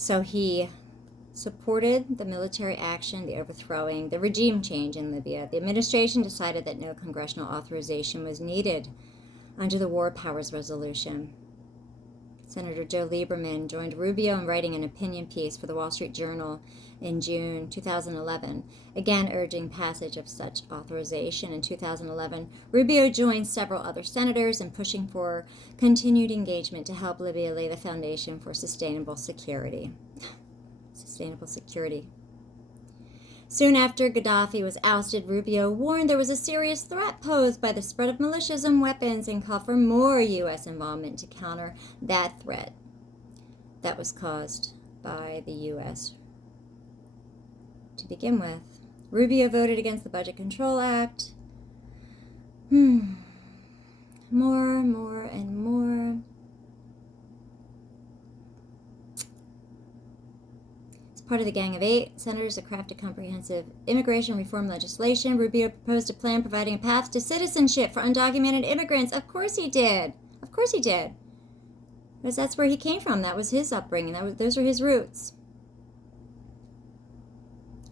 So he supported the military action, the overthrowing, the regime change in Libya. The administration decided that no congressional authorization was needed under the War Powers Resolution. Senator Joe Lieberman joined Rubio in writing an opinion piece for the Wall Street Journal in June 2011, again urging passage of such authorization. In 2011, Rubio joined several other senators in pushing for continued engagement to help Libya lay the foundation for sustainable security. Sustainable security. Soon after Gaddafi was ousted, Rubio warned there was a serious threat posed by the spread of militias and weapons and called for more U.S. involvement to counter that threat that was caused by the U.S. To begin with, Rubio voted against the Budget Control Act. More and more. Part of the Gang of Eight, senators that crafted comprehensive immigration reform legislation. Rubio proposed a plan providing a path to citizenship for undocumented immigrants. Of course he did. Of course he did. Because that's where he came from. That was his upbringing. Those are his roots.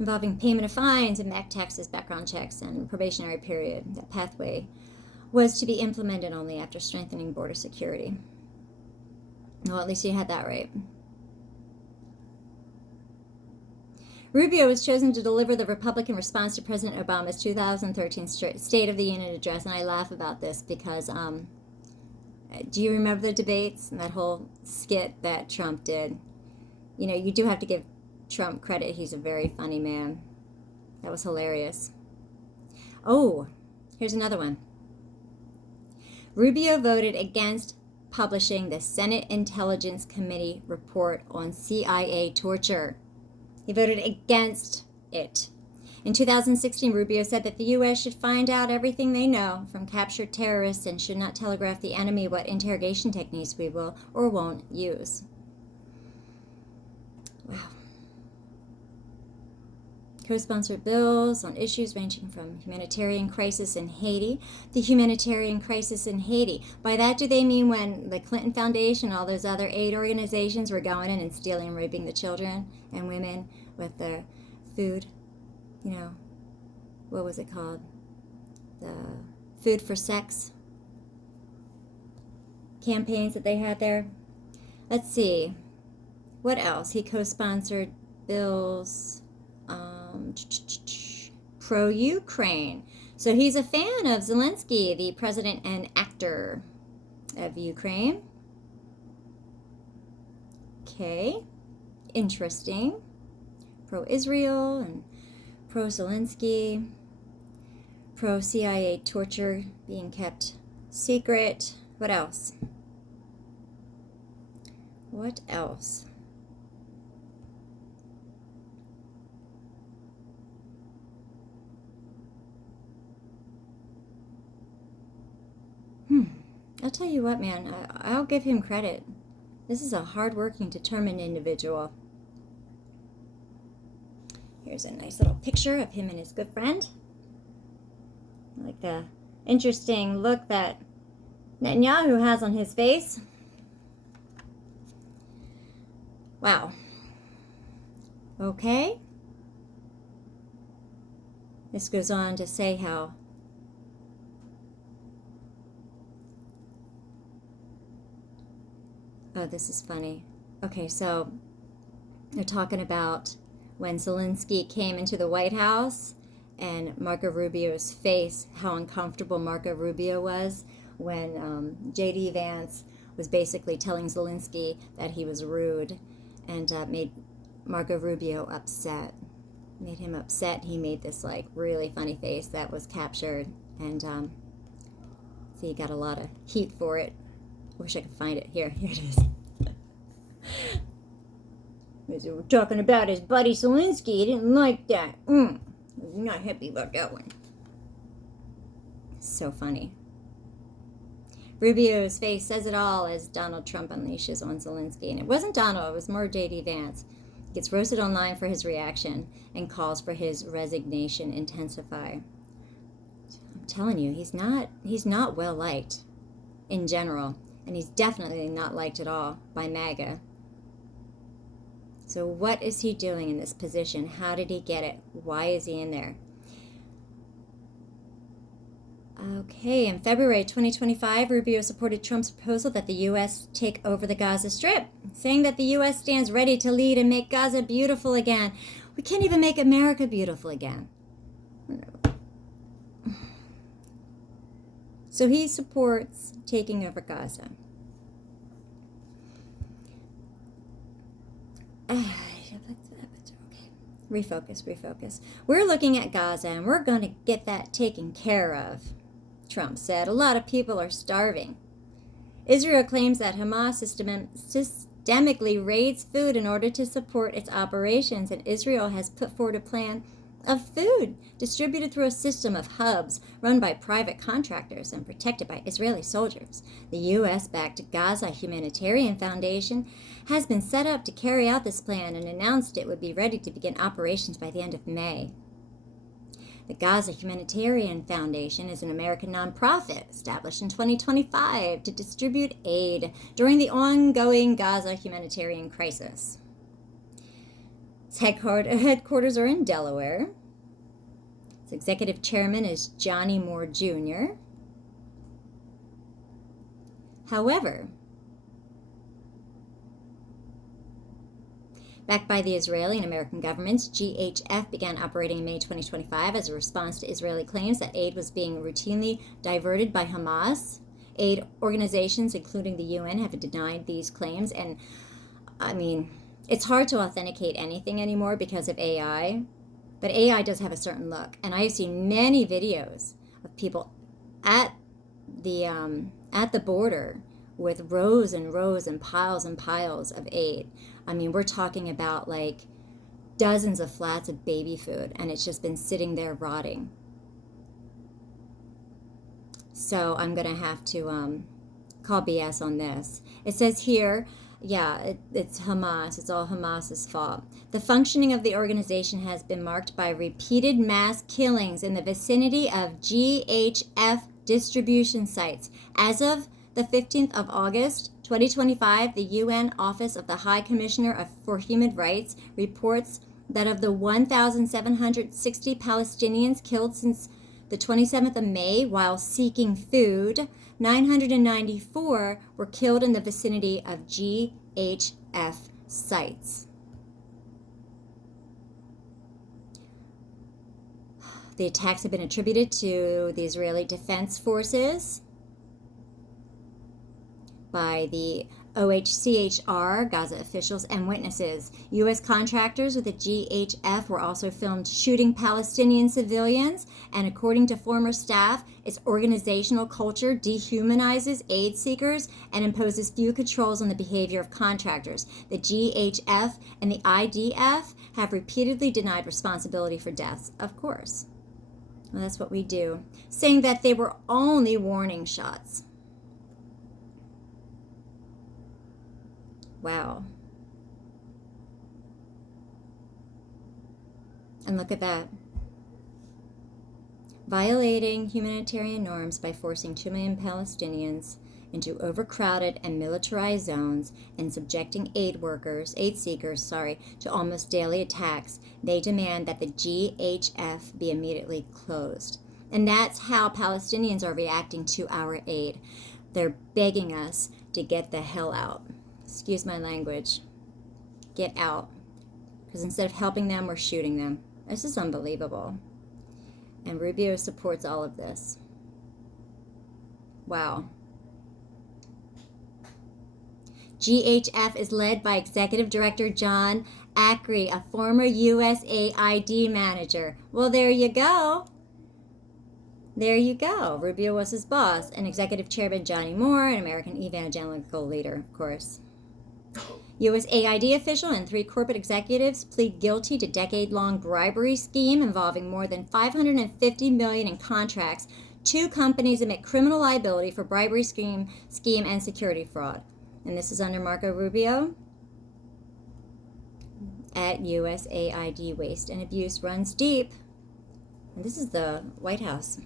Involving payment of fines and back taxes, background checks, and probationary period. That pathway was to be implemented only after strengthening border security. Well, at least he had that right. Rubio was chosen to deliver the Republican response to President Obama's 2013 State of the Union address, and I laugh about this because, do you remember the debates and that whole skit that Trump did? You know, you do have to give Trump credit. He's a very funny man. That was hilarious. Oh, here's another one. Rubio voted against publishing the Senate Intelligence Committee report on CIA torture. He voted against it. In 2016, Rubio said that the U.S. should find out everything they know from captured terrorists and should not telegraph the enemy what interrogation techniques we will or won't use. Wow. Co-sponsored bills on issues ranging from humanitarian crisis in Haiti. The humanitarian crisis in Haiti. By that, do they mean when the Clinton Foundation and all those other aid organizations were going in and stealing and raping the children and women with their food? You know, what was it called? The food for sex campaigns that they had there. Let's see. What else? He co-sponsored bills pro-Ukraine. So he's a fan of Zelensky, the president and actor of Ukraine. Okay, interesting. Pro-Israel and pro-Zelensky. Pro-CIA torture being kept secret. What else? What else? I'll tell you what, man, I'll give him credit. This is a hard-working, determined individual. Here's a nice little picture of him and his good friend. I like the interesting look that Netanyahu has on his face. Wow. Okay. This goes on to say how oh, this is funny. Okay, so they're talking about when Zelensky came into the White House and Marco Rubio's face, how uncomfortable Marco Rubio was when J.D. Vance was basically telling Zelensky that he was rude and made Marco Rubio upset. Made him upset. He made this like really funny face that was captured, and so he got a lot of heat for it. Wish I could find it. Here it is. We're talking about his buddy Zelensky. He didn't like that. Was not happy about that one. So funny. Rubio's face says it all as Donald Trump unleashes on Zelensky. And it wasn't Donald, it was more J.D. Vance. He gets roasted online for his reaction and calls for his resignation intensify. I'm telling you, he's not well liked in general. And he's definitely not liked at all by MAGA. So what is he doing in this position? How did he get it? Why is he in there? Okay, in February 2025, Rubio supported Trump's proposal that the U.S. take over the Gaza Strip, saying that the U.S. stands ready to lead and make Gaza beautiful again. We can't even make America beautiful again. So he supports taking over Gaza. Refocus. We're looking at Gaza and we're going to get that taken care of, Trump said. A lot of people are starving. Israel claims that Hamas systemically raids food in order to support its operations, and Israel has put forward a plan of food distributed through a system of hubs run by private contractors and protected by Israeli soldiers. The U.S.-backed Gaza Humanitarian Foundation has been set up to carry out this plan and announced it would be ready to begin operations by the end of May. The Gaza Humanitarian Foundation is an American nonprofit established in 2025 to distribute aid during the ongoing Gaza humanitarian crisis. Its headquarters are in Delaware. Its executive chairman is Johnny Moore Jr. However, backed by the Israeli and American governments, GHF began operating in May 2025 as a response to Israeli claims that aid was being routinely diverted by Hamas. Aid organizations, including the UN, have denied these claims. And, it's hard to authenticate anything anymore because of AI. But AI does have a certain look. And I've seen many videos of people at the border with rows and rows and piles of aid. We're talking about like dozens of flats of baby food, and it's just been sitting there rotting. So I'm going to have to call BS on this. It says here, it's Hamas. It's all Hamas's fault. The functioning of the organization has been marked by repeated mass killings in the vicinity of GHF distribution sites. As of the 15th of August, 2025, the UN Office of the High Commissioner for Human Rights reports that of the 1,760 Palestinians killed since the 27th of May while seeking food, 994 were killed in the vicinity of GHF sites. The attacks have been attributed to the Israeli Defense Forces, by the OHCHR, Gaza officials, and witnesses. U.S. contractors with the GHF were also filmed shooting Palestinian civilians, and according to former staff, its organizational culture dehumanizes aid seekers and imposes few controls on the behavior of contractors. The GHF and the IDF have repeatedly denied responsibility for deaths, of course. Well, that's what we do, saying that they were only warning shots. Wow. And look at that. Violating humanitarian norms by forcing 2 million Palestinians into overcrowded and militarized zones and subjecting aid seekers, to almost daily attacks. They demand that the GHF be immediately closed. And that's how Palestinians are reacting to our aid. They're begging us to get the hell out. Excuse my language. Get out. Because instead of helping them, we're shooting them. This is unbelievable. And Rubio supports all of this. Wow. GHF is led by Executive Director John Acri, a former USAID manager. Well, there you go. There you go. Rubio was his boss. And Executive Chairman Johnny Moore, an American evangelical leader, of course. USAID official and 3 corporate executives plead guilty to decade-long bribery scheme involving more than $550 million in contracts. 2 companies admit criminal liability for bribery scheme and security fraud. And this is under Marco Rubio at USAID. Waste and abuse runs deep. And this is the White House.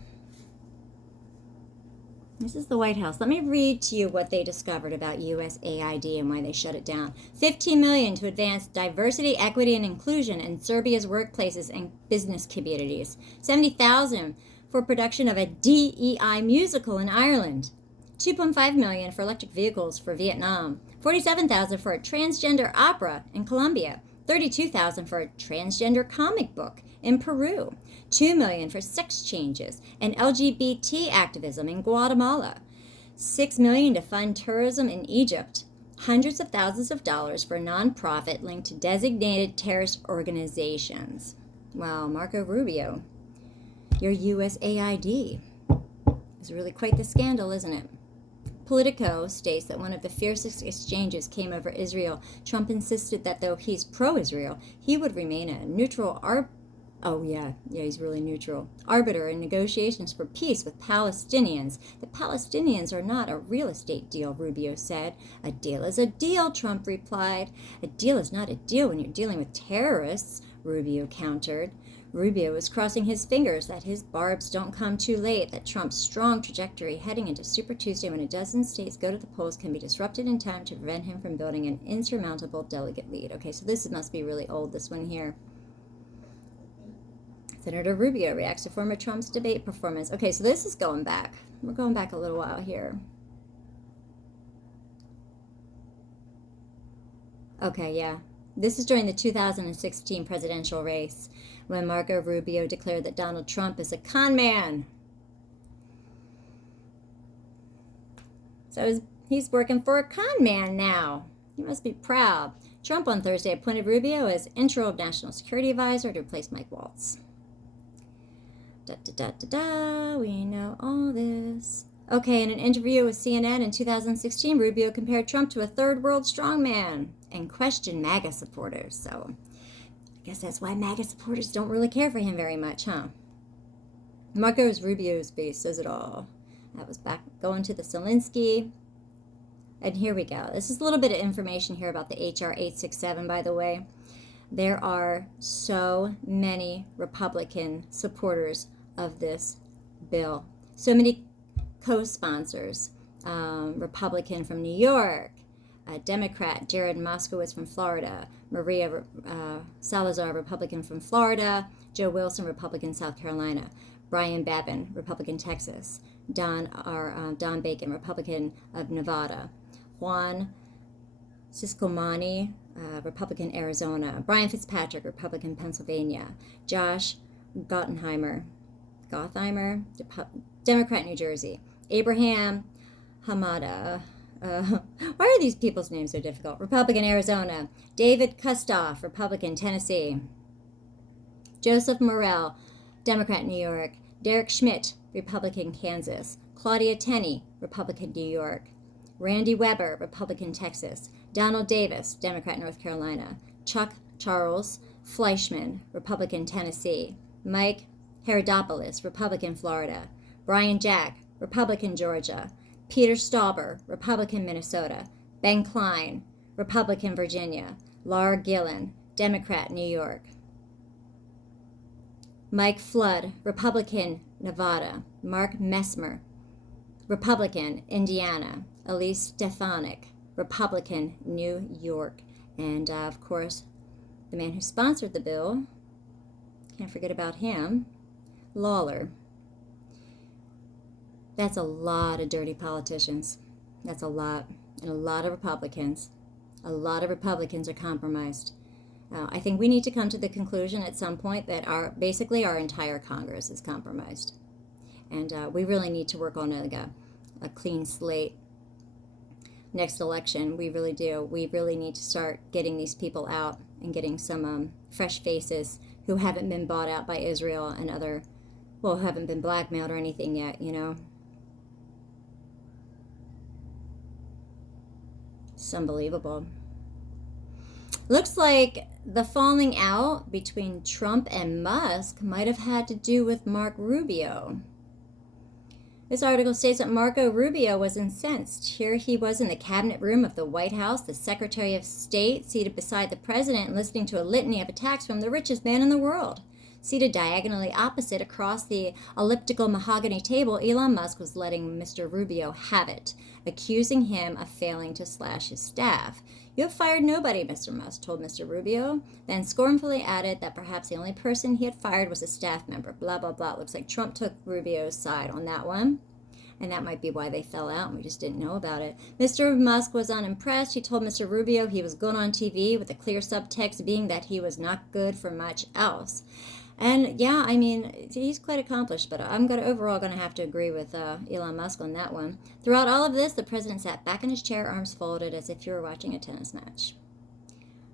This is the White House. Let me read to you what they discovered about USAID and why they shut it down. $15 million to advance diversity, equity, and inclusion in Serbia's workplaces and business communities. $70,000 for production of a DEI musical in Ireland. $2.5 million for electric vehicles for Vietnam. $47,000 for a transgender opera in Colombia. $32,000 for a transgender comic book in Peru. $2 million for sex changes and LGBT activism in Guatemala. $6 million to fund tourism in Egypt. Hundreds of thousands of dollars for a nonprofit linked to designated terrorist organizations. Wow, Marco Rubio, your USAID is really quite the scandal, isn't it? Politico states that one of the fiercest exchanges came over Israel. Trump insisted that though he's pro-Israel, he would remain a neutral he's really neutral. Arbiter in negotiations for peace with Palestinians. The Palestinians are not a real estate deal, Rubio said. A deal is a deal, Trump replied. A deal is not a deal when you're dealing with terrorists, Rubio countered. Rubio is crossing his fingers that his barbs don't come too late, that Trump's strong trajectory heading into Super Tuesday when a dozen states go to the polls can be disrupted in time to prevent him from building an insurmountable delegate lead. Okay, so this must be really old, this one here. Senator Rubio reacts to former Trump's debate performance. Okay, so this is going back. We're going back a little while here. Okay, yeah. This is during the 2016 presidential race when Marco Rubio declared that Donald Trump is a con man. So he's working for a con man now. He must be proud. Trump on Thursday appointed Rubio as interim national security advisor to replace Mike Waltz. We know all this. Okay, in an interview with CNN in 2016, Rubio compared Trump to a third world strongman and questioned MAGA supporters. So I guess that's why MAGA supporters don't really care for him very much, huh? Marco Rubio's base says it all. That was back going to the Zelensky. And here we go. This is a little bit of information here about the HR 867, by the way. There are so many Republican supporters of this bill. So many co-sponsors. Republican from New York, Democrat Jared Moskowitz from Florida, Maria Salazar, Republican from Florida, Joe Wilson, Republican South Carolina, Brian Babin, Republican Texas, Don Bacon, Republican of Nevada, Juan Ciscomani, Republican Arizona, Brian Fitzpatrick, Republican Pennsylvania, Josh Gottheimer, Democrat New Jersey, Abraham Hamada, why are these people's names so difficult? Republican Arizona, David Kustoff, Republican Tennessee, Joseph Morell, Democrat New York, Derek Schmidt, Republican Kansas, Claudia Tenney, Republican New York, Randy Weber, Republican Texas, Donald Davis, Democrat North Carolina, Chuck Charles Fleischman, Republican Tennessee, Mike Herodopoulos, Republican Florida, Brian Jack, Republican Georgia, Peter Stauber, Republican Minnesota, Ben Klein, Republican Virginia, Laura Gillen, Democrat New York, Mike Flood, Republican Nevada, Mark Messmer, Republican Indiana, Elise Stefanik, Republican New York, and of course the man who sponsored the bill, can't forget about him, Lawler. That's a lot of dirty politicians. That's a lot. And a lot of Republicans. A lot of Republicans are compromised. I think we need to come to the conclusion at some point that our entire Congress is compromised. And we really need to work on a clean slate next election. We really do. We really need to start getting these people out and getting some fresh faces who haven't been bought out by Israel and haven't been blackmailed or anything yet, you know. It's unbelievable. Looks like the falling out between Trump and Musk might have had to do with Mark Rubio. This article states that Marco Rubio was incensed. Here he was in the cabinet room of the White House, the Secretary of State, seated beside the president and listening to a litany of attacks from the richest man in the world. Seated diagonally opposite across the elliptical mahogany table, Elon Musk was letting Mr. Rubio have it, accusing him of failing to slash his staff. "You have fired nobody," Mr. Musk told Mr. Rubio, then scornfully added that perhaps the only person he had fired was a staff member. Blah, blah, blah. Looks like Trump took Rubio's side on that one. And that might be why they fell out and we just didn't know about it. Mr. Musk was unimpressed. He told Mr. Rubio he was good on TV, with the clear subtext being that he was not good for much else. And yeah, I mean, he's quite accomplished, but I'm overall going to have to agree with Elon Musk on that one. Throughout all of this, the president sat back in his chair, arms folded, as if you were watching a tennis match.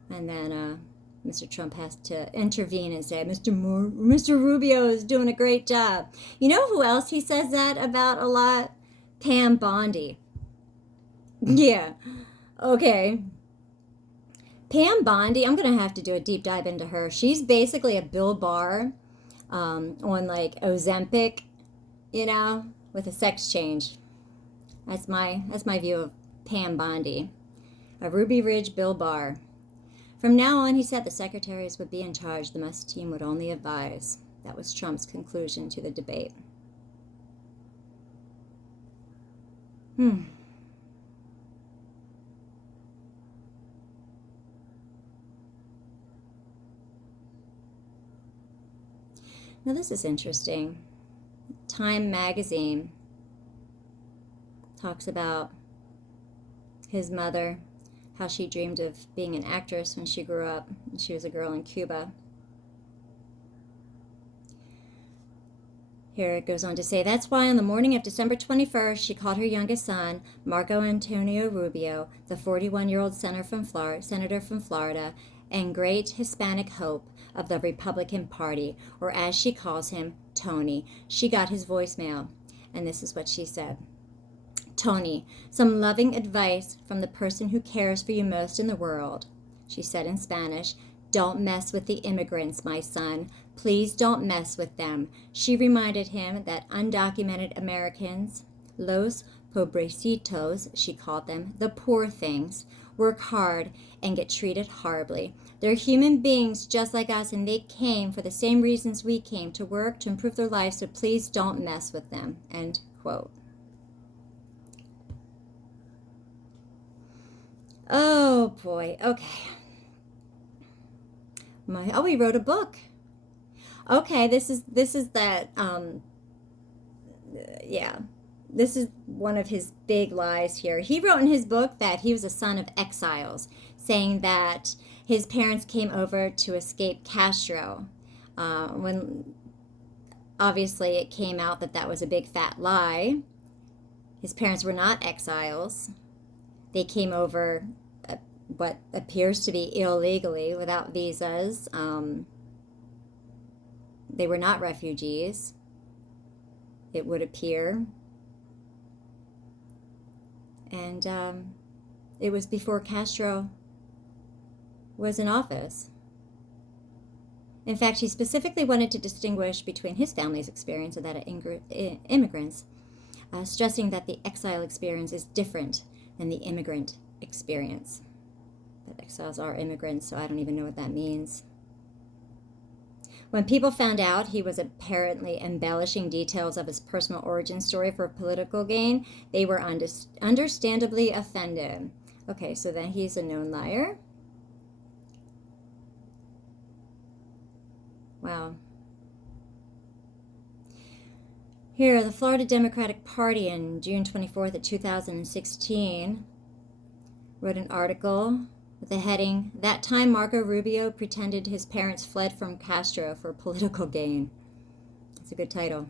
And then Mr. Trump has to intervene and say, Mr. Rubio is doing a great job. You know who else he says that about a lot? Pam Bondi. Yeah. Okay. Pam Bondi, I'm going to have to do a deep dive into her. She's basically a Bill Barr on like Ozempic, you know, with a sex change. That's my view of Pam Bondi. A Ruby Ridge Bill Barr. From now on, he said, the secretaries would be in charge. The Musk team would only advise. That was Trump's conclusion to the debate. Now, this is interesting. Time magazine talks about his mother, how she dreamed of being an actress when she grew up, and she was a girl in Cuba. Here it goes on to say, that's why on the morning of December 21st, she called her youngest son, Marco Antonio Rubio, the 41-year-old senator from Florida, and great Hispanic hope of the Republican Party, or as she calls him, Tony. She got his voicemail, and this is what she said. Tony, some loving advice from the person who cares for you most in the world. She said in Spanish, don't mess with the immigrants, my son. Please don't mess with them. She reminded him that undocumented Americans, los pobrecitos, she called them, the poor things, work hard and get treated horribly. They're human beings just like us, and they came for the same reasons we came, to work, to improve their lives, so please don't mess with them. End quote. Oh boy, okay. He wrote a book. Okay, this is that, yeah. This is one of his big lies here. He wrote in his book that he was a son of exiles, saying that his parents came over to escape Castro. When obviously it came out that that was a big fat lie. His parents were not exiles. They came over what appears to be illegally, without visas. They were not refugees, it would appear. And it was before Castro was in office. In fact, he specifically wanted to distinguish between his family's experience and that of immigrants, stressing that the exile experience is different than the immigrant experience. But exiles are immigrants, so I don't even know what that means. When people found out he was apparently embellishing details of his personal origin story for political gain, they were understandably offended. Okay, so then he's a known liar. Wow. Here, the Florida Democratic Party on June 24th of 2016 wrote an article with the heading, That Time Marco Rubio Pretended His Parents Fled from Castro for Political Gain. It's a good title.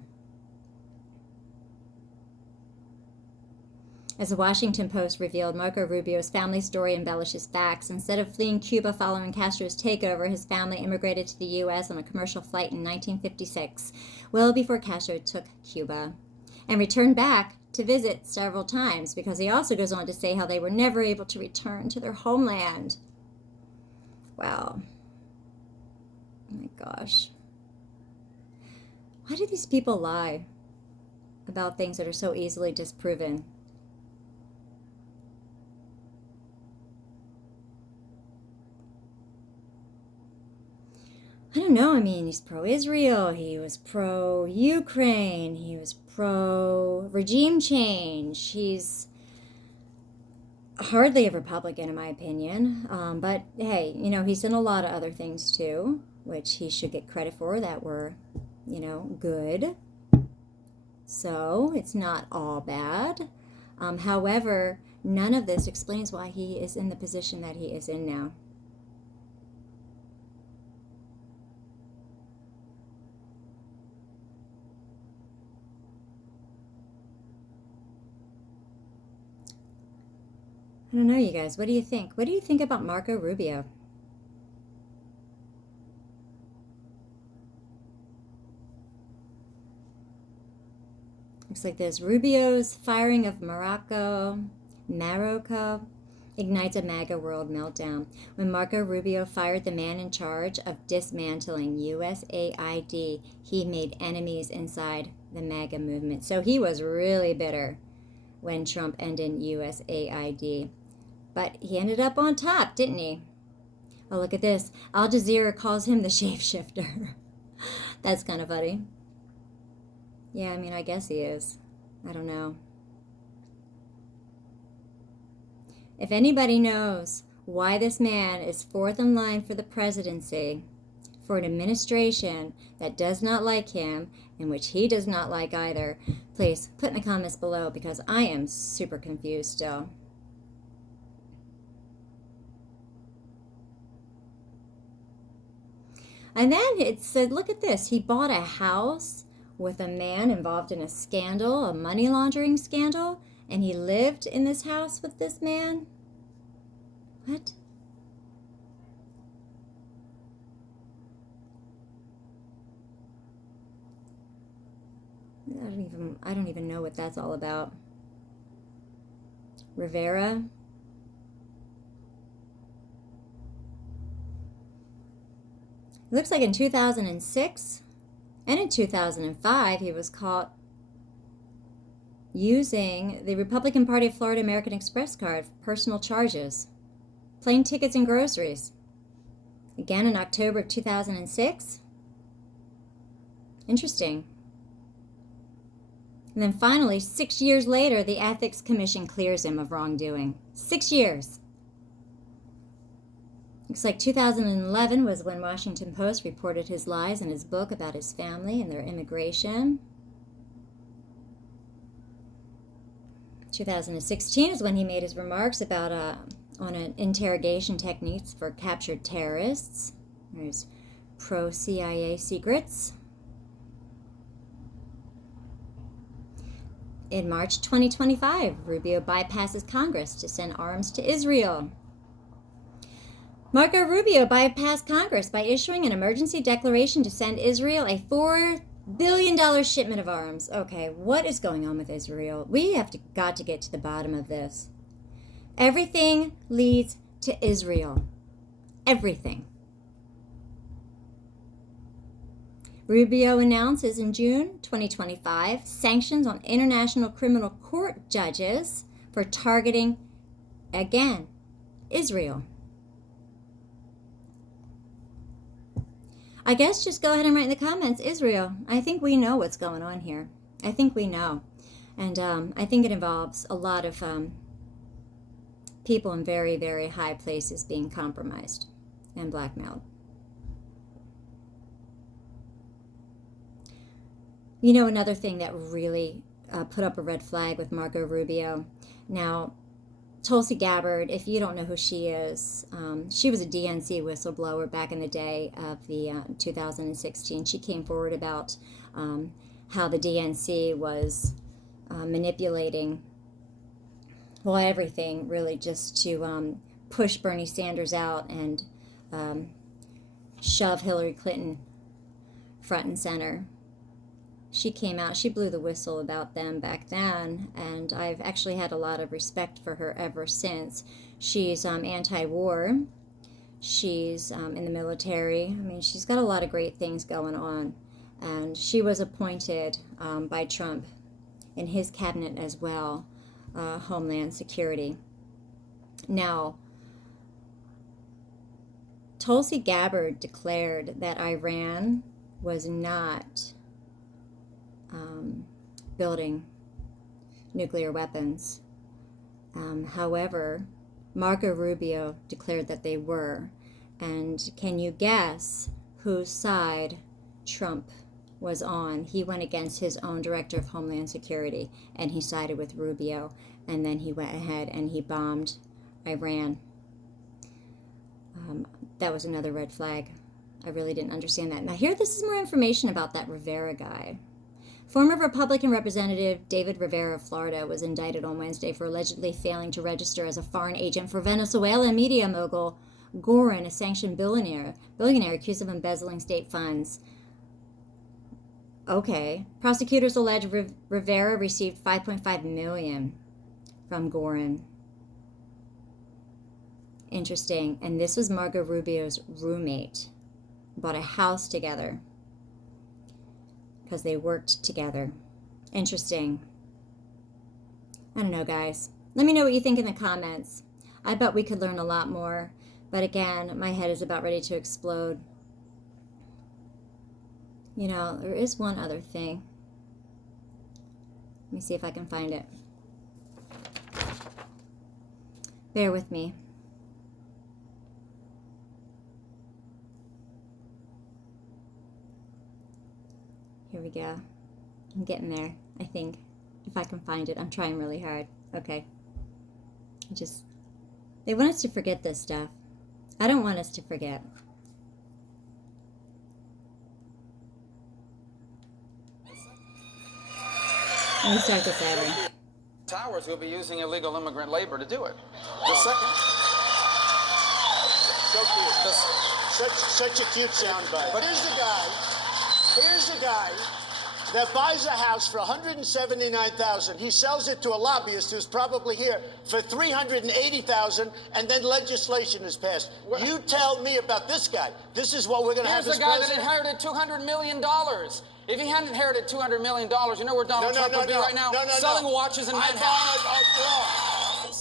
As the Washington Post revealed, Marco Rubio's family story embellishes facts. Instead of fleeing Cuba following Castro's takeover, his family immigrated to the U.S. on a commercial flight in 1956, well before Castro took Cuba, and returned back to visit several times, because he also goes on to say how they were never able to return to their homeland. Wow. Oh my gosh. Why do these people lie about things that are so easily disproven? I don't know. I mean, he's pro-Israel. He was pro-Ukraine. He was pro-regime change. He's hardly a Republican, in my opinion. But hey, you know, he's done a lot of other things too, which he should get credit for that were, you know, good. So it's not all bad. However, none of this explains why he is in the position that he is in now. I don't know, you guys. What do you think? What do you think about Marco Rubio? Looks like this. Rubio's firing of Morocco ignites a MAGA world meltdown. When Marco Rubio fired the man in charge of dismantling USAID, he made enemies inside the MAGA movement. So he was really bitter when Trump ended USAID. But he ended up on top, didn't he? Oh, look at this. Al Jazeera calls him the shapeshifter. That's kind of funny. Yeah, I mean, I guess he is. I don't know. If anybody knows why this man is fourth in line for the presidency, for an administration that does not like him, and which he does not like either, please put in the comments below, because I am super confused still. And then it said, look at this. He bought a house with a man involved in a scandal, a money laundering scandal, and he lived in this house with this man? What? I don't even know what that's all about. Rivera? It looks like in 2006 and in 2005 he was caught using the Republican Party of Florida American Express card for personal charges, plane tickets and groceries. Again in October of 2006. Interesting. And then finally, 6 years later, the Ethics Commission clears him of wrongdoing. 6 years. Looks like 2011 was when Washington Post reported his lies in his book about his family and their immigration. 2016 is when he made his remarks about on an interrogation techniques for captured terrorists. There's pro-CIA secrets. In March 2025, Rubio bypasses Congress to send arms to Israel. Marco Rubio bypassed Congress by issuing an emergency declaration to send Israel a $4 billion shipment of arms. Okay, what is going on with Israel? We have got to get to the bottom of this. Everything leads to Israel. Everything. Rubio announces in June 2025 sanctions on International Criminal Court judges for targeting, again, Israel. I guess just go ahead and write in the comments, Israel. I think we know what's going on here. I think we know. And I think it involves a lot of people in very, very high places being compromised and blackmailed. You know, another thing that really put up a red flag with Marco Rubio. Now, Tulsi Gabbard, if you don't know who she is, she was a DNC whistleblower back in the day of the 2016. She came forward about how the DNC was manipulating, well, everything really, just to push Bernie Sanders out and shove Hillary Clinton front and center. She came out, she blew the whistle about them back then, and I've actually had a lot of respect for her ever since. She's anti-war. She's in the military. I mean, she's got a lot of great things going on. And she was appointed by Trump in his cabinet as well, Homeland Security. Now, Tulsi Gabbard declared that Iran was not building nuclear weapons. However, Marco Rubio declared that they were. And can you guess whose side Trump was on? He went against his own director of Homeland Security, and he sided with Rubio. And then he went ahead and he bombed Iran. That was another red flag. I really didn't understand that. Now here, this is more information about that Rivera guy. Former Republican Representative David Rivera of Florida was indicted on Wednesday for allegedly failing to register as a foreign agent for Venezuelan media mogul Gorin, a sanctioned billionaire accused of embezzling state funds. Okay. Prosecutors allege Rivera received $5.5 million from Gorin. Interesting. And this was Marco Rubio's roommate. Bought a house together because they worked together. Interesting. I don't know, guys. Let me know what you think in the comments. I bet we could learn a lot more. But again, my head is about ready to explode. You know, there is one other thing. Let me see if I can find it. Bear with me. Here we go. I'm getting there, I think. If I can find it. I'm trying really hard. Okay. They want us to forget this stuff. I don't want us to forget. Let me start this over. Towers will be using illegal immigrant labor to do it. The second. So cute. Such a cute soundbite. But here's the guy that buys a house for $179,000. He sells it to a lobbyist who's probably here for $380,000, and then legislation is passed. What? You tell me about this guy. This is what we're going to have as president. Here's the guy that inherited $200 million. If he hadn't inherited $200 million, you know where Donald Trump would be right now? Selling watches in Manhattan.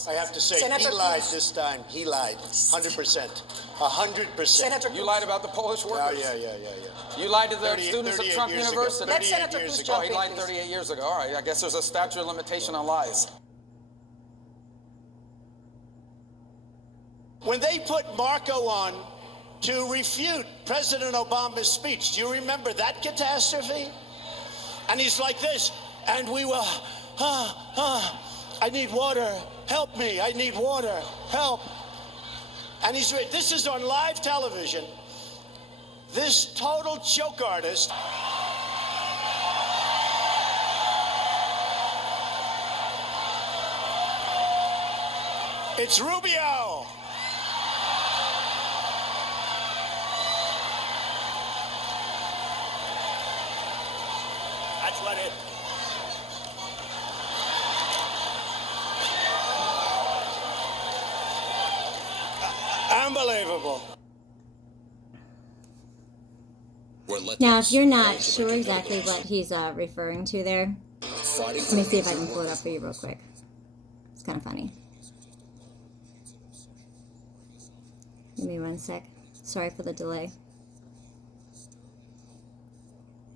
I have to say, Senator, he lied this time. He lied. 100%. 100%. Senator, you lied about the Polish workers. Yeah. You lied to the students of Trump University. Let Senator Cruz jump in, he lied 38 years ago. All right, I guess there's a statute of limitation on lies. When they put Marco on to refute President Obama's speech, do you remember that catastrophe? And he's like this, and we will, I need water, help me, I need water, help. And this is on live television. This total joke artist. It's Rubio. That's what it. Unbelievable. Now, if you're not sure exactly what he's referring to there, let me see if I can pull it up for you real quick. It's kind of funny. Give me one sec. Sorry for the delay.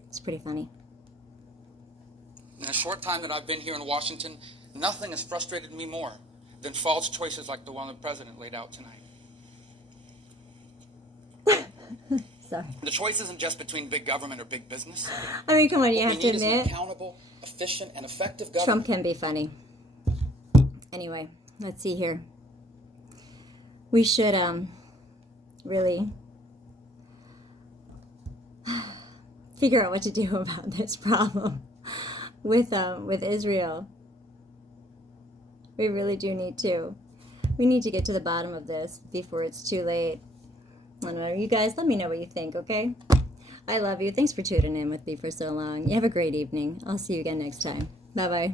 It's pretty funny. In a short time that I've been here in Washington, nothing has frustrated me more than false choices like the one the president laid out tonight. Sorry. The choice isn't just between big government or big business. I mean, come on, you What have we to need is an admit, accountable, efficient, and effective government. Trump can be funny. Anyway, let's see here. We should really figure out what to do about this problem with Israel. We really do need to. We need to get to the bottom of this before it's too late. I don't know. You guys, let me know what you think, okay? I love you. Thanks for tuning in with me for so long. You have a great evening. I'll see you again next time. Bye-bye.